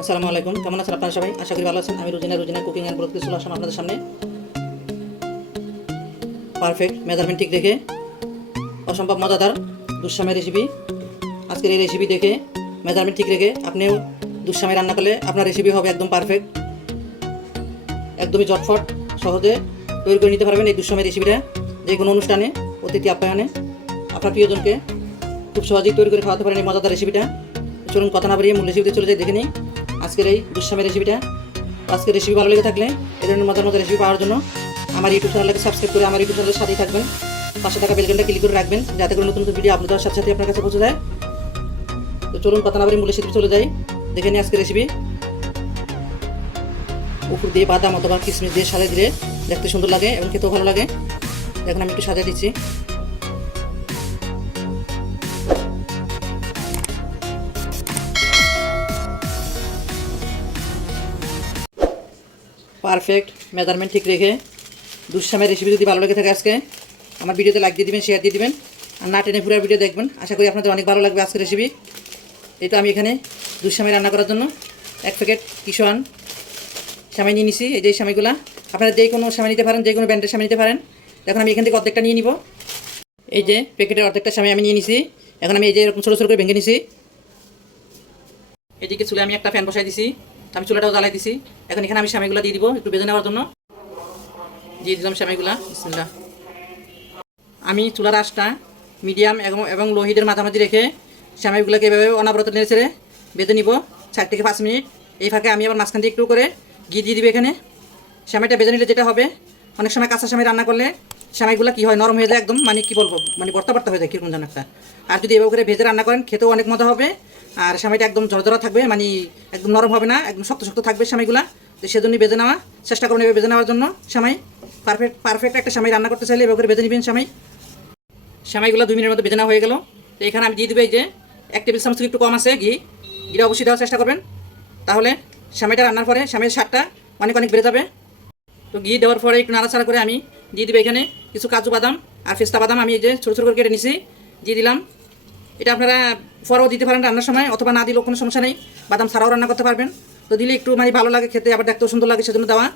আসসালামু আলাইকুম। কেমন আছেন আপনারা সবাই? আশা করি ভালো আছেন। আমি Rujina Rujina cooking and blog চলে আসলাম আপনাদের সামনে। পারফেক্ট মেজারমেন্ট ঠিক দেখে। অসম্ভব মজাদার দুঃসামের রেসিপি আজকের এই রেসিপি দেখে মেজারমেন্ট ঠিক রেখে আপনিও দুঃসামে রান্না করলে আপনার রেসিপি হবে একদম পারফেক্ট একদমই ঝটফট সহজে তৈরি করে নিতে পারবেন এই দুঃসময় রেসিপিটা যে কোনো অনুষ্ঠানে, অতিথি আপ্যায়নে আপনার প্রিয়জনকে খুব সহজেই তৈরি করে খাওয়াতে পারেন এই মজাদার রেসিপিটা চলুন কথা না বাড়িয়ে মূল রেসিপিতে চলে যাই, দেখে নিই। আজকের এই দুঃসময় রেসিপিটা আজকের রেসিপি ভালো লেগে থাকলে ধরনের মজার মজার রেসিপি পাওয়ার জন্য আমার ইউটিউব চ্যানেলকে সাবস্ক্রাইব করে আমার ইউটিউব চ্যানেলের সাথেই থাকবেন। পাশে থাকা বেলকেনটা ক্লিক করে রাখবেন, যাতে করে নতুন নতুন ভিডিও আপলোড হওয়ার সাথে সাথে আপনার কাছে পৌঁছে যায়। তো চলুন কথা না বাড়িয়ে মূল রেসিপি চলে যাই। দেখে নিই আজকের রেসিপি উপর দিয়ে বাদাম অথবা কিশমিশ দিয়ে সাজিয়ে দিলে দেখতে সুন্দর লাগে এবং খেতেও ভালো লাগে। এখন আমি একটু সাজিয়ে দিচ্ছি। পারফেক্ট মেজারমেন্ট ঠিক রেখে দুঃসামের রেসিপি যদি ভালো লেগে থাকে আজকে, আমার ভিডিওতে লাইক দিয়ে দিবেন শেয়ার দিয়ে দিবেন, আর না টেনে পুরো ভিডিও দেখবেন। আশা করি আপনাদের অনেক ভালো লাগবে আজকের রেসিপি এই তো আমি এখানে দুঃসামে রান্না করার জন্য এক প্যাকেট কিষান সামাই নিয়ে নিছি। এই যে সামাইগুলা, আপনারা যে কোনো সামাই নিতে পারেন, যে কোনো ব্র্যান্ডের সামাই নিতে পারেন। এখন আমি এখান থেকে অর্ধেকটা নিয়ে নিব। এই যে প্যাকেটের অর্ধেকটা সামাই আমি নিয়ে নিছি। এখন আমি এই যে এরকম ছোটো ছোটো করে ভেঙে নিছি। এদিকে চুলে আমি একটা ফ্যান বসাই দিছি। আমি চুলাটাও জ্বালাই দিছি। এখন এখানে আমি সামাইগুলো দিয়ে দিব, একটু বেজে নেওয়ার জন্য। দিয়ে দিলাম সামাইগুলা বিসমিল্লাহ। আমি চুলার আঁচটা মিডিয়াম এবং এবং লোহিতের মাঝামাঝি রেখে সামাইগুলোকে এভাবে অনাবরত নেড়ে ছেড়ে বেঁধে নিব, চার থেকে পাঁচ মিনিট। এই ফাঁকে আমি আবার মাঝখান দিয়ে একটু করে ঘি দিয়ে দিবে এখানে। সামাইটা বেঁধে নিলে যেটা হবে, অনেক সময় কাঁচা সামাই রান্না করলে সামাইগুলো কী হয়, নরম হয়ে যায় একদম মানে কী বলব মানে বর্তা বর্তা হয়ে যায় কীরকম যেন একটা। আর যদি এভাবে করে ভেজে রান্না করেন, খেতেও অনেক মজা হবে। আর সামাইটা একদম জড়জড়া থাকবে মানে একদম নরম হবে না, একদম শক্ত শক্ত থাকবে সামাইগুলা। তো সেজন্যই বেজে নেওয়া, চেষ্টা করুন এভাবে বেজে নেওয়ার জন্য। সামাই পারফেক্ট পারফেক্ট একটা সামাই রান্না করতে চাইলে এভাবে করে বেজে নেবেন সামাই। সামাইগুলো দুই মিনিটের মধ্যে বেজে নেওয়া হয়ে গেল। তো এখানে আমি দিয়ে দেবো এই যে এক টেবিল চামচ একটু কম আছে ঘি। ঘিটা অবশ্যই দেওয়ার চেষ্টা করবেন। তাহলে সামাইটা রান্নার পরে সামাইয়ের স্বাদটা অনেক অনেক বেড়ে যাবে। তো ঘি দেওয়ার পরে একটু নাড়াচাড়া করে আমি দিয়ে দেবো এখানে কিছু কাজু বাদাম আর ফেস্তা বাদাম। আমি এই যে ছোটো ছোটো করে কেটে নিছি, দিয়ে দিলাম। এটা আপনারা পরেও দিতে পারেন রান্নার সময়, অথবা না দিলেও কোনো সমস্যা নেই। বাদাম ছাড়াও রান্না করতে পারবেন। তো দিলে একটু মানে ভালো লাগে খেতে, আবার দেখতেও সুন্দর লাগে সেজন্য দেওয়া।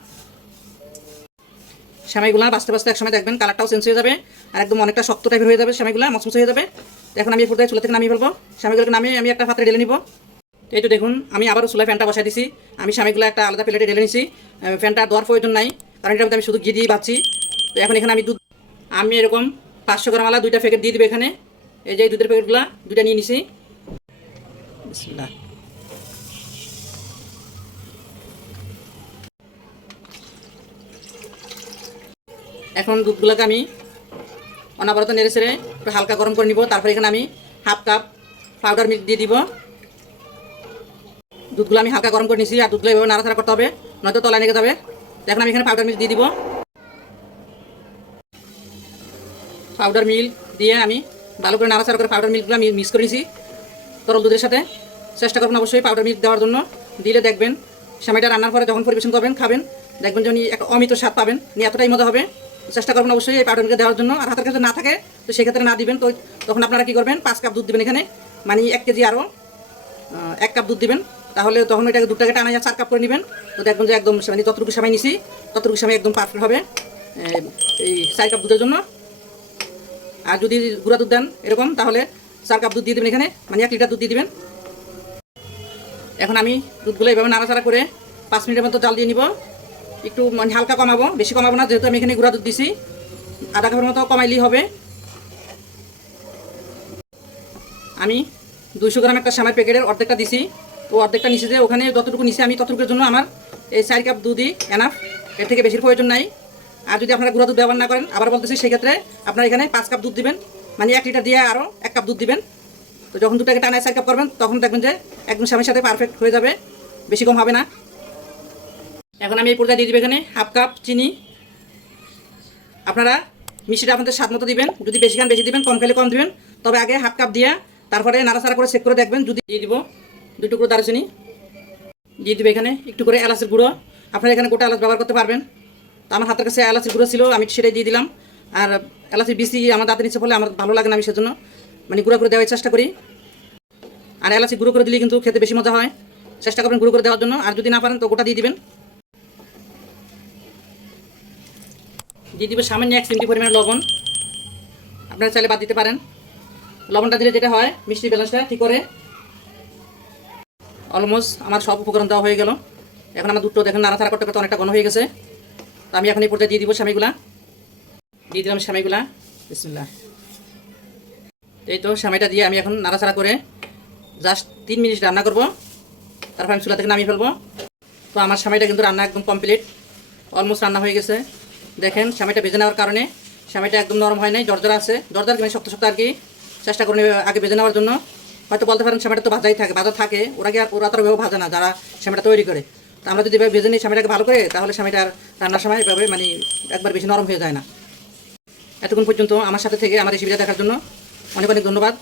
সেমাইগুলো বাঁচতে বাঁচতে একসময় দেখবেন কালারটাও চেঞ্জ হয়ে যাবে, আর একদম অনেকটা শক্ত টাইপের হয়ে যাবে সেমাইগুলো মচমচ হয়ে যাবে। এখন আমি পর্যায়ে চুলা থেকে নামিয়ে ফেলব। সেমাইগুলোকে নামিয়ে আমি একটা পাত্রে ঢেলে নিব। এই তো দেখুন, আমি আবারও চুলায় ফ্যানটা বসাই দিছি। আমি স্বামীগুলো একটা আলাদা প্লেটে ঢেলে নিছি। ফ্যানটা দেওয়ার প্রয়োজন নাই, কারণ মধ্যে আমি শুধু ঘি দিয়ে পাচ্ছি তো এখন এখানে আমি দুধ আমি এরকম পাঁচশো গ্রাম দুইটা প্যাকেট দিয়ে দিবে এখানে। এই যে দুধের প্যাকেটগুলো, দুইটা নিয়ে নিছি। এখন দুধগুলোকে আমি অনাবরত নেড়ে ছেড়ে একটু হালকা গরম করে নিব। তারপরে এখানে আমি হাফ কাপ পাউডার মিল্ক দিয়ে দিব। দুধগুলো আমি হালকা গরম করে নিছি আর দুধগুলো এভাবে নাড়াচাড়া করতে হবে, নয়তো তলায় লেগে যাবে। এখন আমি এখানে পাউডার মিল্ক দিয়ে দিব। পাউডার মিল্ক দিয়ে আমি ভালো করে নাড়াচাড়া করে পাউডার মিল্কগুলো আমি মিক্স করে নিয়েছি তরল দুধের সাথে। চেষ্টা করবেন অবশ্যই পাউডার মিল্ক দেওয়ার জন্য। দিলে দেখবেন সময়টা রান্নার পরে যখন পরিবেশন করবেন, খাবেন, দেখবেন যে একটা অমিত স্বাদ পাবেন, নিয়ে এতটাই মজা হবে। চেষ্টা করবেন অবশ্যই এই পাউডার মিল্ক দেওয়ার জন্য। আর হাতের কাছে না থাকে, তো সেক্ষেত্রে না দিবেন। তো তখন আপনারা কী করবেন? পাঁচ কাপ দুধ দিবেন এখানে। মানে এক কেজি আরও এক কাপ দুধ দিবেন। তাহলে তখন এটাকে দুধটাকে টানা চার কাপ করে নেবেন। তো দেখবেন যে একদম মানে যতটুকু সময় নিছি, ততটুকু সময় একদম পারফেক্ট হবে এই চার কাপ দুধের জন্য। আর যদি গুঁড়া দুধ দেন এরকম, তাহলে চার কাপ দুধ দিয়ে দেবেন এখানে। মানে এক লিটার দুধ দিয়ে দিবেন। এখন আমি দুধগুলো এভাবে নাড়াচাড়া করে পাঁচ মিনিটের মতো জাল দিয়ে নিব। একটু মানে হালকা কমাবো, বেশি কমাবো না, যেহেতু আমি এখানে গুঁড়া দুধ দিছি। আধা কাপের মতো কমাইলেই হবে। আমি দুইশো গ্রাম একটা সামার প্যাকেটের অর্ধেকটা দিছি। ও অর্ধেকটা নিচে যে ওখানে যতটুকু নিচে আমি ততটুকুর জন্য আমার এই চার কাপ দুধই এনাফ এর থেকে বেশির প্রয়োজন নাই। আর যদি আপনারা গুঁড়া দুধ ব্যবহার না করেন, আবার বলতেছি সেই ক্ষেত্রে আপনারা এখানে পাঁচ কাপ দুধ দিবেন মানে এক লিটার দিয়ে আরও এক কাপ দুধ দিবেন। তো যখন দুটাকে টানায় চার কাপ করবেন, তখন দেখবেন যে একদম স্বামীর সাথে পারফেক্ট হয়ে যাবে, বেশি কম হবে না। এখন আমি এই পর্যায়ে দিয়ে দিবে এখানে হাফ কাপ চিনি। আপনারা মিষ্টিটা আপনাদের স্বাদ মতো দিবেন, যদি বেশি খান বেশি দিবেন, কম খেলে কম দিবেন। তবে আগে হাফ কাপ দিয়ে তারপরে নাড়াচাড়া করে চেক করে দেখবেন, যদি দিয়ে দিব দুই টুকরো দারুচিনি। দিয়ে দিবে এখানে একটু করে এলাচের গুঁড়ো। আপনারা এখানে গোটা এলাচ ব্যবহার করতে পারবেন। আমার হাতের কাছে এলাচের গুঁড়ো ছিল, আমি সেটাই দিয়ে দিলাম। আর এলাচের বিসি আমার দাঁতের নিচে ফলে আমার ভালো লাগে না আমি সেজন্য। মানে গুঁড়ো করে দেওয়ার চেষ্টা করি। আর এলাচি গুঁড়ো করে দিলে কিন্তু খেতে বেশি মজা হয়। চেষ্টা করবেন গুঁড়ো করে দেওয়ার জন্য। আর যদি না পারেন তো গোটা দিয়ে দিবেন। দিয়ে দিবেন সামান্য এক চিমটি পরিমাণে লবণ। আপনারা চাইলে বাদ দিতে পারেন। লবণটা দিলে যেটা হয়, মিষ্টি ব্যালেন্সটা ঠিক করে। অলমোস্ট আমার সব উপকরণ দেওয়া হয়ে গেল। এখন আমার দুটো দেখেন, নাড়াচাড়া করতে করতে অনেকটা ঘন হয়ে গেছে। আমি এখন এই পর্যায়ে দিয়ে দিব স্বামীগুলা। দিয়ে দিলাম স্বামীগুলা। বিসমিল্লাহ। এই তো স্বামীটা দিয়ে আমি এখন নাড়াচাড়া করে জাস্ট তিন মিনিট রান্না করব। তারপর আমি চুলা থেকে নামিয়ে ফেলব। তো আমার স্বামীটা কিন্তু রান্না একদম কমপ্লিট অলমোস্ট রান্না হয়ে গেছে। দেখেন, স্বামীটা ভেজে নেওয়ার কারণে স্বামীটা একদম নরম হয় নাই, জর্জরা আছে। জর্জার মানে শক্ত শক্ত আর কি। চেষ্টা করুন আগে ভেজে নেওয়ার জন্য। হয়তো বলতে পারেন স্বামীটা তো ভাজাই থাকে, ভাজা থাকে। ওরা কি আর ওরা তো ভাজা না, যারা স্বামীটা তৈরি করে। আমরা যদি এভাবে ভেজে নিই স্বামীটাকে ভালো করে, তাহলে স্বামীটার রান্নার সময় এভাবে মানে একবার বেশি নরম হয়ে যায় না। এতক্ষণ পর্যন্ত আমার সাথে থেকে আমার রেসিপিটা দেখার জন্য অনেক অনেক ধন্যবাদ।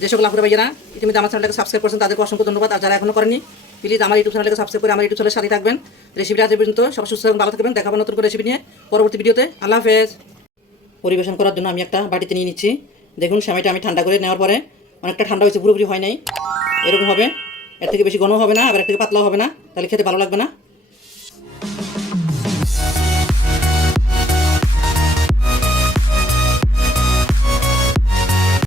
যে সকল আপুরা ভাইয়েরা, ইতিমধ্যে আমার চ্যানেলটাকে সাবস্ক্রাইব করেছেন, তাদেরকে অসংখ্য ধন্যবাদ। আর যারা এখনও করেনি প্লিজ আমার ইউটিউব চ্যানেলটাকে সাবস্ক্রাইব করে আমার ইউটিউব চ্যানেলের সাথে থাকবেন। রেসিপিটা আজ পর্যন্ত সব সুস্থ এবং ভালো থাকবেন। দেখাবো নতুন করে রেসিপি নিয়ে পরবর্তী ভিডিওতে। আল্লাহ হাফেজ। পরিবেশন করার জন্য আমি একটা বাটিতে নিয়ে নিচ্ছি। দেখুন সময়টা আমি ঠান্ডা করে নেওয়ার পরে অনেকটা ঠান্ডা হয়েছে, পুরোপুরি হয় নাই। এরকম হবে। এর থেকে বেশি ঘন হবে না, আবার এর থেকে পাতলাও হবে না, তাহলে খেতে ভালো লাগবে না।